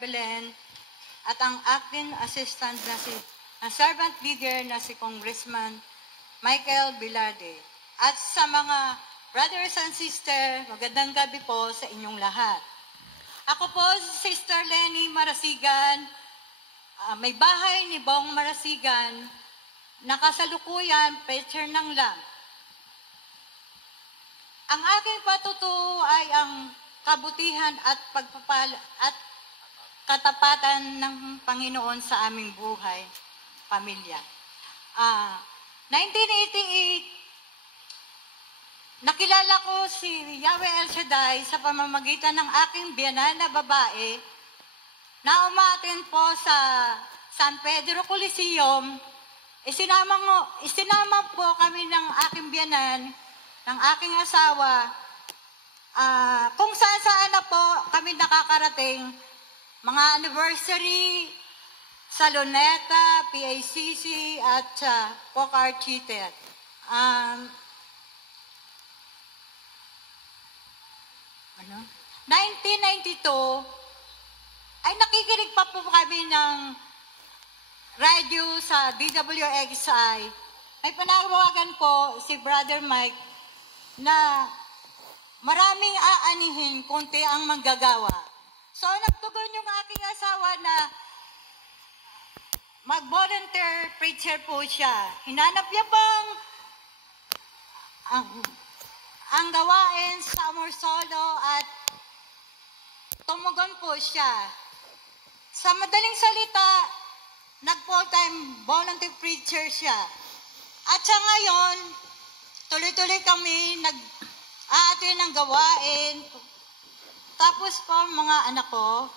Belen at ang acting assistant na ang servant leader na si Congressman Michael Bilarde. At sa mga brothers and sisters, magandang gabi po sa inyong lahat. Ako po si Sister Lenny Marasigan, may bahay ni Bong Marasigan, nakasalukuyan, picture ng lang. Ang aking patutuo ay ang kabutihan at pagpapala at katapatan ng Panginoon sa aming buhay, pamilya. 1988, nakilala ko si Yahweh El Shaddai sa pamamagitan ng aking biyanan na babae na umaten po sa San Pedro Coliseum. Isinama po kami ng aking biyanan, ng aking asawa, kung saan na po kami nakakarating. Mga anniversary sa Luneta, PACC, at Pocar Cheated. 1992, ay nakikinig pa po kami ng radio sa DWXI. May panawagan po si Brother Mike na maraming aanihin, kunti ang manggagawa. So, nagtugon yung aking asawa na mag-volunteer preacher po siya. Hinanap niya bang ang gawain sa Amorsolo at tumugon po siya. Sa madaling salita, nag-full-time volunteer preacher siya. At sa ngayon, tuloy-tuloy kami nag-aatin ng gawain. Tapos po, mga anak ko,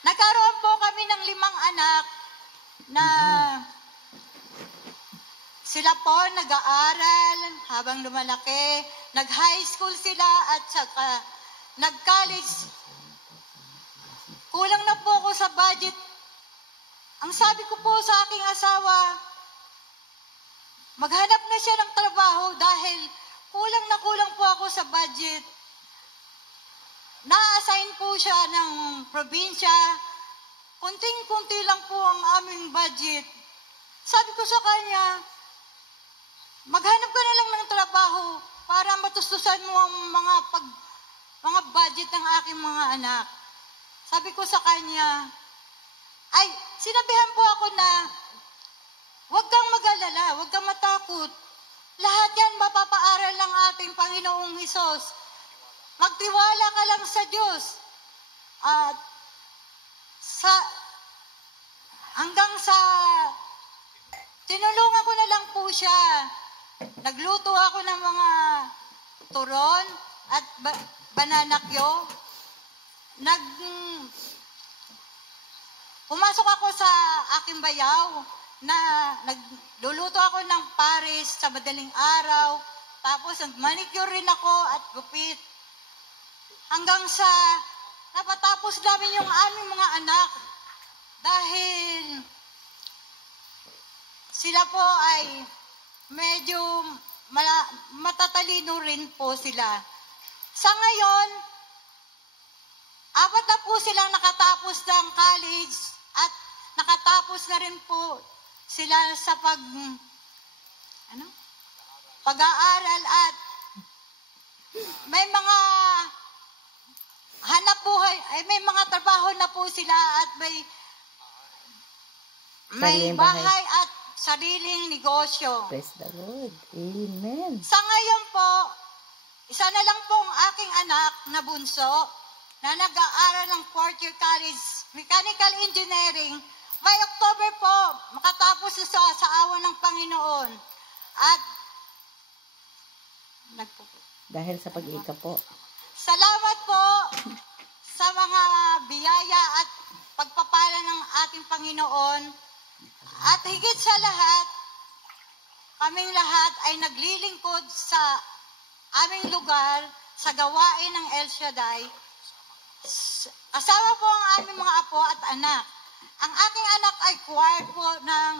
nagkaroon po kami ng 5 anak na sila po nag-aaral habang lumalaki, nag-high school sila at saka nag-college. Kulang na po ako sa budget. Ang sabi ko po sa aking asawa, maghanap na siya ng trabaho dahil kulang na kulang po ako sa budget. Na-assign po siya ng probinsya. Kunting-kunti lang po ang aming budget. Sabi ko sa kanya, maghanap ka na lang ng trabaho para matustusan mo ang mga budget ng aking mga anak. Sabi ko sa kanya, ay, sinabihan po ako na, huwag kang mag-alala, huwag kang matakot. Lahat yan mapapaaral ng ating Panginoong Hesus. Magtiwala ka lang sa Diyos. At hanggang sa tinulungan ko na lang po siya. Nagluto ako ng mga turon at bananakyo. Pumasok ako sa aking bayaw na nagluluto ako ng pares sa madaling araw. Tapos nag-manicure rin ako at gupit. Hanggang sa napatapos namin yung aming mga anak dahil sila po ay medyo matatalino rin po sila. Sa ngayon, 4 na po silang nakatapos ng college at nakatapos na rin po sila sa pag-aaral at may mga hanap buhay, ay may mga trabaho na po sila at may bahay at sariling negosyo. Praise the Lord. Amen. Sa ngayon po, isa na lang pong aking anak na bunso na nag-aaral ng 4th year college mechanical engineering. By October po, makatapos sa awa ng Panginoon. At dahil sa pag-iika po. Salamat po sa mga biyaya at pagpapala ng ating Panginoon. At higit sa lahat, kaming lahat ay naglilingkod sa aming lugar sa gawain ng El Shaddai. Kasama po ang aming mga apo at anak. Ang aking anak ay choir po ng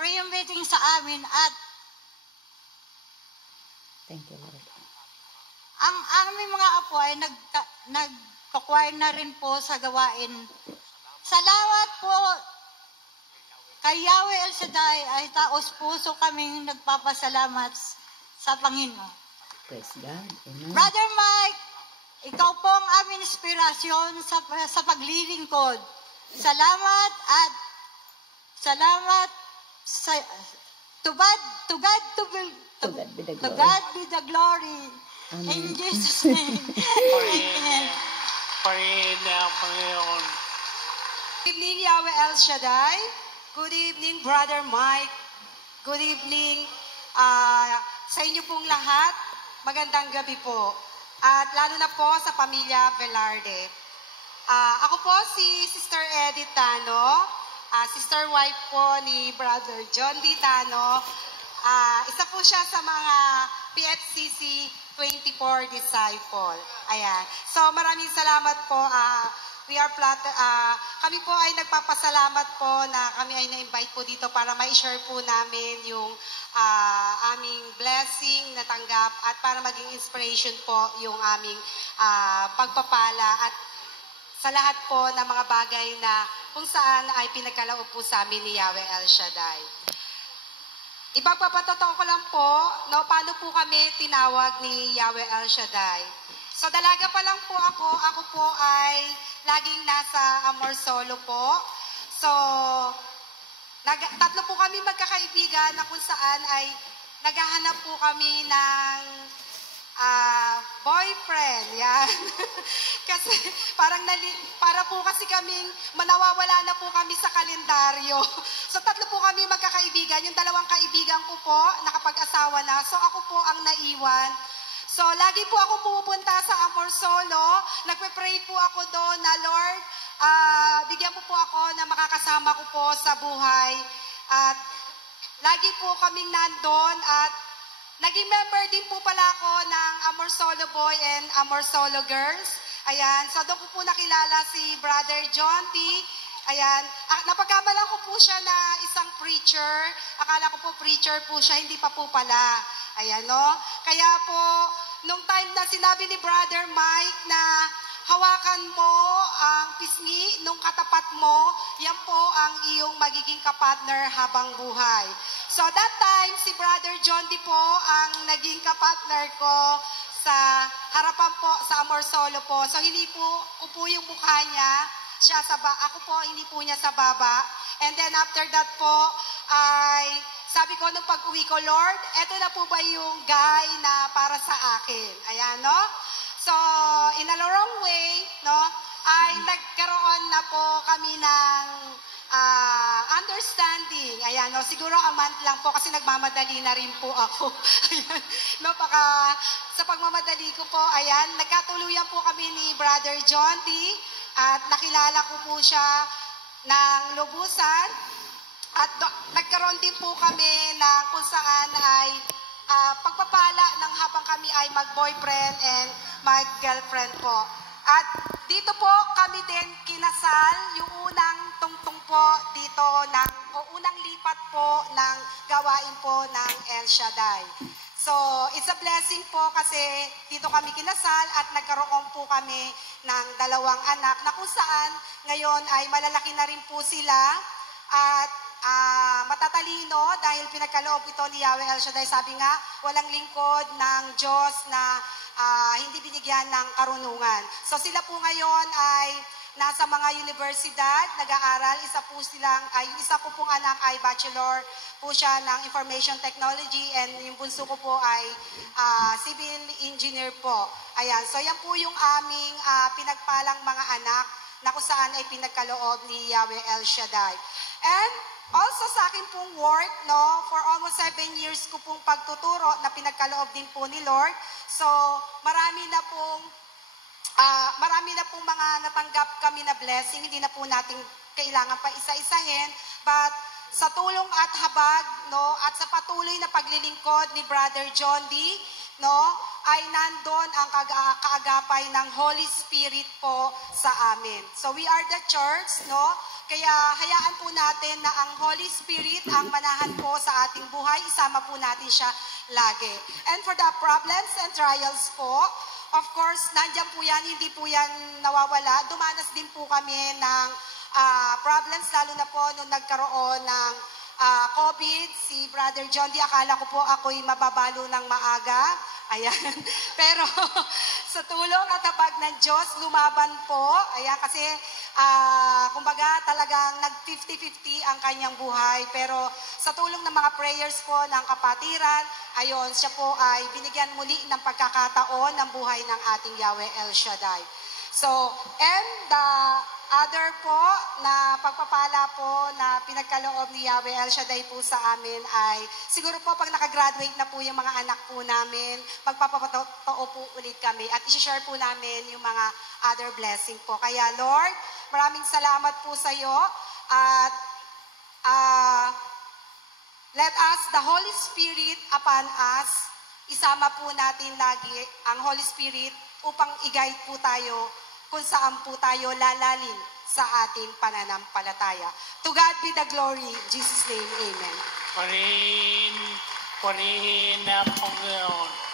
prayer meeting sa amin at thank you, Lord. Ang aming mga apo ay kukuhain na rin po sa gawain. Salamat po kay Yahweh El Shaddai ay taos puso kaming nagpapasalamat sa Panginoon. Praise God. Amen. Brother Mike, ikaw po ang aming inspirasyon sa paglilingkod. Salamat at salamat sa to God be the to glory. God be the glory. Amen. In Jesus' name. Amen. Panginoon ang Panginoon. Good evening, Yahweh El Shaddai. Good evening, Brother Mike. Good evening sa inyo pong lahat. Magandang gabi po. At lalo na po sa pamilya Velarde. Ako po si Sister Edith Tano, sister wife po ni Brother John D. Tano. Isa po siya sa mga PFCC 24 disciple. Ayan. So maraming salamat po. Kami po ay nagpapasalamat po na kami ay na-invite po dito para ma-share po namin yung aming blessing na tanggap at para maging inspiration po yung aming pagpapala at sa lahat po ng mga bagay na kung saan ay pinagkaloob po sa amin ni Yahweh El Shaddai. Ipagpapatotoo ko lang po, paano po kami tinawag ni Yahweh El Shaddai. So dalaga pa lang po ako po ay laging nasa Amorsolo po. So, tatlo po kami magkakaibigan na kung saan ay naghahanap po kami ng boyfriend. Yan. Kasi para po kasi kaming manawawala na po kami sa kalendaryo. So tatlo po kami magkakaibigan. Yung dalawang kaibigan ko po nakapag-asawa na. So ako po ang naiwan. So, lagi po ako pumupunta sa Amorsolo. Nagpe-pray po ako doon na, Lord, bigyan mo po ako na makakasama ko po sa buhay. At lagi po kaming nandun at naging member din po pala ako ng Amorsolo Boy and Amorsolo Girls. Ayan, so doon ko po nakilala si Brother John T. Ayan, napagkamalan ko po siya na isang preacher. Akala ko po preacher po siya, hindi pa po pala. Ayan, no? Kaya po, nung time na sinabi ni Brother Mike na hawakan mo ang pisngi nung katapat mo, yan po ang iyong magiging kapartner habang buhay. So that time, si Brother John D po ang naging kapartner ko sa harapan po sa Amorsolo po. So hindi po ko po yung mukha niya, ako po hindi po niya sa baba. And then after that po ay sabi ko nung pag-uwi ko, Lord, eto na po ba yung guy na para sa akin? Ayan, no? So, in a wrong way, no, ay nagkaroon na po kami ng understanding. Ayan, no? Siguro a month lang po kasi nagmamadali na rin po ako. Ayan, no? Sa pagmamadali ko po, ayan, nagkatuluyan po kami ni Brother John D. At nakilala ko po siya ng lubusan. At nagkaroon din po kami na kung saan ay pagpapala ng habang kami ay mag-boyfriend and mag-girlfriend po. At dito po kami din kinasal, yung unang tungtong po dito, unang lipat po ng gawain po ng El Shaddai. So, it's a blessing po kasi dito kami kinasal at nagkaroon po kami ng dalawang anak na kung saan ngayon ay malalaki na rin po sila at matatalino dahil pinagkaloob ito ni Yahweh El Shaddai. Sabi nga, walang lingkod ng Diyos na hindi binigyan ng karunungan. So sila po ngayon ay nasa mga universidad, nag-aaral. Yung isa ko pong anak ay bachelor po siya ng information technology and yung bunso ko po ay civil engineer po. Ayan, so yan po yung aming pinagpalang mga anak na kung saan ay pinagkaloob ni Yahweh El Shaddai. And also sa akin pong work, no, for almost 7 years ko pong pagtuturo na pinagkaloob din po ni Lord. So, marami na pong mga natanggap kami na blessing. Hindi na po natin kailangan pa isa-isahin. But sa tulong at habag, no, at sa patuloy na paglilingkod ni Brother John D, no, ay nandun ang kaagapay ng Holy Spirit po sa amin. So we are the church, no? Kaya hayaan po natin na ang Holy Spirit ang manahan po sa ating buhay. Isama po natin siya lagi. And for the problems and trials po, of course, nandyan po yan, hindi po yan nawawala. Dumanas din po kami ng problems, lalo na po nung nagkaroon ng COVID, si Brother John D, akala ko po ako'y mababalo ng maaga. Ayan. Pero sa tulong at habag ng Diyos, lumaban po. Ayan, kasi kumbaga talagang nag-50-50 ang kanyang buhay. Pero sa tulong ng mga prayers po ng kapatiran, ayon, siya po ay binigyan muli ng pagkakataon ng buhay ng ating Yahweh El Shaddai. So, and the other po na pagpapala po na pinagkaloob ni Yahweh El Shaddai po sa amin ay siguro po pag nakagraduate na po yung mga anak po namin, magpapatotoo po ulit kami at isi-share po namin yung mga other blessing po. Kaya Lord, maraming salamat po sa iyo at let us, the Holy Spirit upon us, isama po natin lagi ang Holy Spirit upang i-guide po tayo kung saan po tayo lalalim sa ating pananampalataya. To God be the glory. In Jesus' name, amen. Purihin ang Panginoon